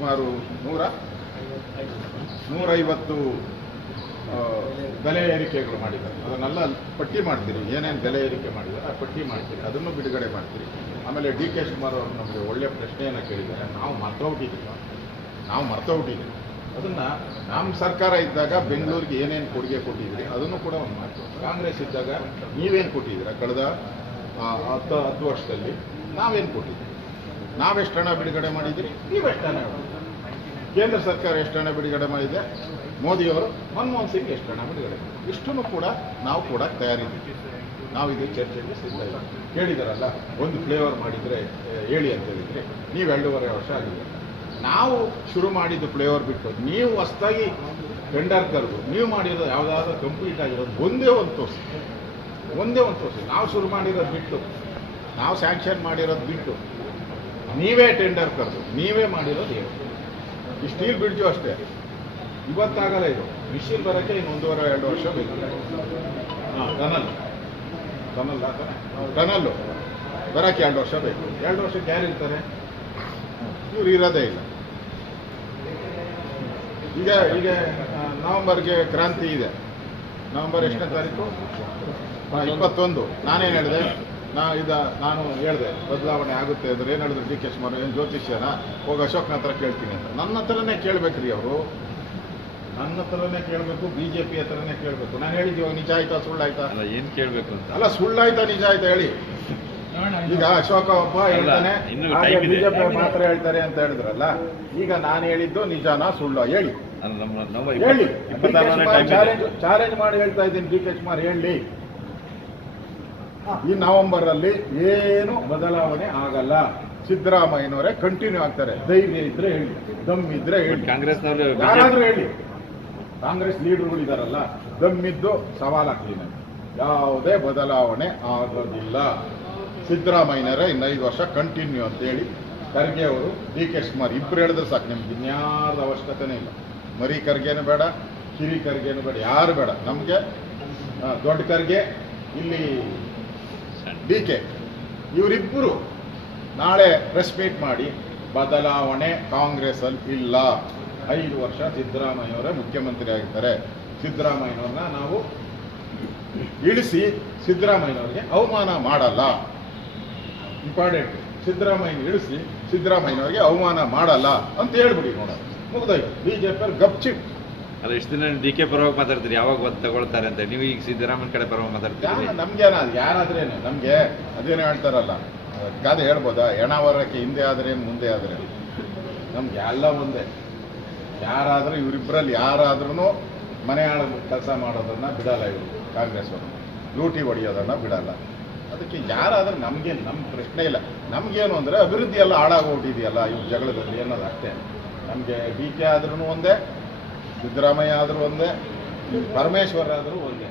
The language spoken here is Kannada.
ಸುಮಾರು ನೂರ? ನೂರೈವತ್ತು ಬೆಲೆ ಏರಿಕೆಗಳು ಮಾಡಿದ್ದಾರೆ. ಅದನ್ನೆಲ್ಲ ಪಟ್ಟಿ ಮಾಡ್ತೀರಿ. ಏನೇನು ಬೆಲೆ ಏರಿಕೆ ಮಾಡಿದ್ದಾರೆ, ಆ ಪಟ್ಟಿ ಮಾಡ್ತೀರಿ. ಅದನ್ನು ಬಿಡುಗಡೆ ಮಾಡ್ತೀರಿ. ಆಮೇಲೆ ಡಿ ಕೆ ಶಿವಕುಮಾರ್ ಅವರು ನಮಗೆ ಒಳ್ಳೆಯ ಪ್ರಶ್ನೆಯನ್ನು ಕೇಳಿದ್ದಾರೆ. ನಾವು ಮರ್ತೋಗ್ಬಿಟ್ಟಿದ್ದೀವಿ ನಾವು ಮರ್ತೋಗ್ಬಿಟ್ಟಿದ್ದೀವಿ ಅದನ್ನು ನಮ್ಮ ಸರ್ಕಾರ ಇದ್ದಾಗ ಬೆಂಗಳೂರಿಗೆ ಏನೇನು ಕೊಡುಗೆ ಕೊಟ್ಟಿದ್ದೀರಿ ಅದನ್ನು ಕೂಡ ಒಂದು ಮಾಡ್ತೀವಿ ಕಾಂಗ್ರೆಸ್ ಇದ್ದಾಗ ನೀವೇನು ಕೊಟ್ಟಿದ್ದೀರಾ? ಕಳೆದ ಹತ್ತು ಹತ್ತು ವರ್ಷದಲ್ಲಿ ನಾವೇನು ಕೊಟ್ಟಿದ್ದೀವಿ? ನಾವೆಷ್ಟು ಹಣ ಬಿಡುಗಡೆ ಮಾಡಿದ್ದೀರಿ ನೀವೆಷ್ಟು ಹಣ ಕೇಂದ್ರ ಸರ್ಕಾರ ಎಷ್ಟು ಹಣ ಬಿಡುಗಡೆ ಮಾಡಿದೆ? ಮೋದಿಯವರು ಮನಮೋಹನ್ ಸಿಂಗ್ ಎಷ್ಟು ಹಣ ಬಿಡುಗಡೆ. ಇಷ್ಟನ್ನು ಕೂಡ ನಾವು ಕೂಡ ತಯಾರಿದ್ದೀವಿ. ನಾವು ಇದು ಚರ್ಚೆಗೆ ಸಿದ್ಧ ಇಲ್ಲ ಕೇಳಿದಾರಲ್ಲ, ಒಂದು ಫ್ಲೇವರ್ ಮಾಡಿದರೆ ಹೇಳಿ ಅಂತ ಹೇಳಿದರೆ, ನೀವು ಎರಡೂವರೆ ವರ್ಷ ಆಗಿದೆ. ನಾವು ಶುರು ಮಾಡಿದ್ದು ಫ್ಲೇವರ್ ಬಿಟ್ಟು ನೀವು ಹೊಸ್ದಾಗಿ ಟೆಂಡರ್ ಕರೆದು ನೀವು ಮಾಡಿರೋದು ಯಾವುದಾದ್ರೂ ಕಂಪ್ಲೀಟ್ ಆಗಿರೋದು ಒಂದೇ ಒಂದು ತೋರಿಸಿ. ಒಂದೇ ಒಂದು ತೋರಿಸಿ. ನಾವು ಶುರು ಮಾಡಿರೋದು ಬಿಟ್ಟು, ನಾವು ಸ್ಯಾಂಕ್ಷನ್ ಮಾಡಿರೋದು ಬಿಟ್ಟು ನೀವೇ ಟೆಂಡರ್ ಕರೆದು, ನೀವೇ ಮಾಡಿರೋದು ಏನು ಈ ಸ್ಟೀಲ್ ಬ್ರಿಡ್ಜು ಅಷ್ಟೇ. ಇವತ್ತಾಗಲ್ಲ ಇದು. ಮಿಷಿನ್ ಬರೋಕ್ಕೆ ಇನ್ನು ಒಂದೂವರೆ, ಎರಡು ವರ್ಷ ಬೇಕು. ಹಾಂ ಟನಲ್ ಟನಲ್ ಟನಲ್ಲು ಬರೋಕ್ಕೆ ಎರಡು ವರ್ಷ ಬೇಕು. ಎರಡು ವರ್ಷಕ್ಕೆ ಯಾರು ಇರ್ತಾರೆ? ಇವ್ರು ಇರೋದೇ ಇಲ್ಲ. ಈಗ ಈಗ ನವಂಬರ್ಗೆ ಕ್ರಾಂತಿ ಇದೆ. ನವಂಬರ್ ಎಷ್ಟನೇ ತಾರೀಕು? ಇಪ್ಪತ್ತೊಂದು. ನಾನೇನು ಹೇಳಿದೆ? ನಾ ಇದ ನಾನು ಹೇಳಿದೆ ಬದಲಾವಣೆ ಆಗುತ್ತೆ ಅಂದ್ರೆ ಏನು ಹೇಳಿದ್ರು ಡಿ ಕೆ ಶಿವಕುಮಾರ್ ಏನು ಜ್ಯೋತಿಷ್ಯನ? ಹೋಗಿ ಅಶೋಕ್ನ ಹತ್ರ ಕೇಳ್ತೀನಿ ಅಂತ. ನನ್ನ ಹತ್ರನೇ ಕೇಳಬೇಕ್ರಿ ಅವರು. ನನ್ನ ಹತ್ರನೇ ಕೇಳಬೇಕು ಬಿ ಜೆ ಪಿ ಹತ್ರನೇ ಕೇಳಬೇಕು. ನಾನು ಹೇಳಿದ್ದೀವಿ ಇವಾಗ ನಿಜ ಆಯ್ತಾ ಸುಳ್ಳಾಯ್ತಾ ಅಲ್ಲ ಏನು ಕೇಳಬೇಕು ಅಂತ? ಅಲ್ಲ ಸುಳ್ಳಾಯ್ತಾ ನಿಜ ಆಯ್ತಾ ಹೇಳಿ. ಈಗ ಅಶೋಕ ಒಬ್ಬ ಹೇಳ್ತಾನೆ ಬಿ ಜೆ ಇದೆ. ಬಿಜೆಪಿ ಮಾತ್ರ ಹೇಳ್ತಾರೆ ಅಂತ ಹೇಳಿದ್ರಲ್ಲ ಈಗ ನಾನು ಹೇಳಿದ್ದು ನಿಜಾನಾ ಸುಳ್ಳು? ಹೇಳಿ. ಹೇಳಿ. ಚಾಲೆಂಜ್ ಮಾಡಿ ಹೇಳ್ತಾ ಇದ್ದೀನಿ ಡಿ ಕೆ ಶುಮಾರ್ ಹೇಳಿ. ಈ ನವೆಂಬರ್ ಅಲ್ಲಿ ಏನು ಬದಲಾವಣೆ ಆಗಲ್ಲ. ಸಿದ್ದರಾಮಯ್ಯನವರೇ ಕಂಟಿನ್ಯೂ ಆಗ್ತಾರೆ. ಧೈರ್ಯ ಇದ್ರೆ ಹೇಳಿ ದಮ್ ಇದ್ರೆ ಹೇಳಿ. ಕಾಂಗ್ರೆಸ್ ಯಾರಾದ್ರೂ ಹೇಳಿ. ಕಾಂಗ್ರೆಸ್ ಲೀಡರ್ಗಳು ಇದಾರಲ್ಲ ದಮ್ಮಿದ್ದು ಸವಾಲಾಗ್ತೀನಿ ನಾನು ಯಾವುದೇ ಬದಲಾವಣೆ ಆಗೋದಿಲ್ಲ. ಸಿದ್ದರಾಮಯ್ಯನವರೇ ಇನ್ನೈದು ವರ್ಷ ಕಂಟಿನ್ಯೂ ಅಂತ ಹೇಳಿ ಖರ್ಗೆ ಅವರು ಡಿ ಕೆ ಶಿವಕುಮಾರ್ ಇಬ್ರು ಹೇಳಿದ್ರೆ ಸಾಕು ನಿಮ್ಗೆ ಇನ್ಯಾರ ಅವಶ್ಯಕತೆನೇ ಇಲ್ಲ. ಮರಿ ಖರ್ಗೆನೂ ಬೇಡ ಕಿರಿ ಖರ್ಗೆನೂ ಬೇಡ ಯಾರು ಬೇಡ. ನಮಗೆ ದೊಡ್ಡ ಖರ್ಗೆ ಇಲ್ಲಿ ಡಿ ಕೆ ಇವರಿಬ್ಬರು ನಾಳೆ ಪ್ರೆಸ್ ಮೀಟ್ ಮಾಡಿ ಬದಲಾವಣೆ ಕಾಂಗ್ರೆಸ್ಸಲ್ಲಿ ಇಲ್ಲ. ಐದು ವರ್ಷ ಸಿದ್ದರಾಮಯ್ಯವರೇ ಮುಖ್ಯಮಂತ್ರಿ ಆಗಿರ್ತಾರೆ ಸಿದ್ದರಾಮಯ್ಯನವ್ರನ್ನ ನಾವು ಇಳಿಸಿ ಸಿದ್ದರಾಮಯ್ಯನವ್ರಿಗೆ ಅವಮಾನ ಮಾಡಲ್ಲ. ಇಂಪಾರ್ಟೆಂಟ್ ಸಿದ್ದರಾಮಯ್ಯ ಇಳಿಸಿ ಸಿದ್ದರಾಮಯ್ಯನವ್ರಿಗೆ ಅವಮಾನ ಮಾಡಲ್ಲ ಅಂತ ಹೇಳ್ಬಿಡಿ ನೋಡೋದು ಮುಗ್ದೋಯ್ತು. ಬಿ ಜೆ ಪಿಯವ್ರು ಗಪ್ಚಿಪ್ ಅಲ್ಲ, ಇಷ್ಟು ದಿನ ಡಿ ಕೆ ಪರವಾಗಿ ಮಾತಾಡ್ತೀರಿ, ಯಾವಾಗ ಬಂದು ತಗೊಳ್ತಾರೆ ಅಂತ. ನೀವು ಈಗ ಸಿದ್ದರಾಮಯ್ಯ ಕಡೆ ಪರವಾಗಿ ಮಾತಾಡ್ತೀರಿ. ನಮ್ಗೇನ ಯಾರಾದ್ರೇನು, ನಮಗೆ ಅದೇನು ಹೇಳ್ತಾರಲ್ಲ, ಗಾದೆ ಹೇಳ್ಬೋದಾ? ಎಣ ವರಕ್ಕೆ ಹಿಂದೆ ಆದ್ರೇನು ಮುಂದೆ ಆದ್ರೇನು ನಮ್ಗೆ ಎಲ್ಲ ಒಂದೇ. ಯಾರಾದ್ರೂ ಇವರಿಬ್ಬರಲ್ಲಿ ಯಾರಾದ್ರೂ ಮನೆ ಆಳ ಕೆಲಸ ಮಾಡೋದನ್ನ ಬಿಡಲ್ಲ ಇವರು, ಕಾಂಗ್ರೆಸ್ ಅವರು. ಲೂಟಿ ಹೊಡೆಯೋದನ್ನ ಬಿಡಲ್ಲ. ಅದಕ್ಕೆ ಯಾರಾದ್ರೂ ನಮಗೆ ನಮ್ಮ ಪ್ರಶ್ನೆ ಇಲ್ಲ. ನಮ್ಗೇನು ಅಂದ್ರೆ ಅಭಿವೃದ್ಧಿ ಎಲ್ಲ ಹಾಳಾಗೋಗ್ಬಿಟ್ಟಿದೆಯಲ್ಲ, ಇವ್ರ ಜಗಳದಲ್ಲಿ ಅನ್ನೋದು ಅಷ್ಟೇ. ನಮಗೆ ಡಿ ಕೆ ಆದ್ರೂ ಒಂದೇ ಸಿದ್ದರಾಮಯ್ಯ ಆದರೂ ಒಂದೇ ಪರಮೇಶ್ವರ್ ಆದರೂ ಒಂದೇ.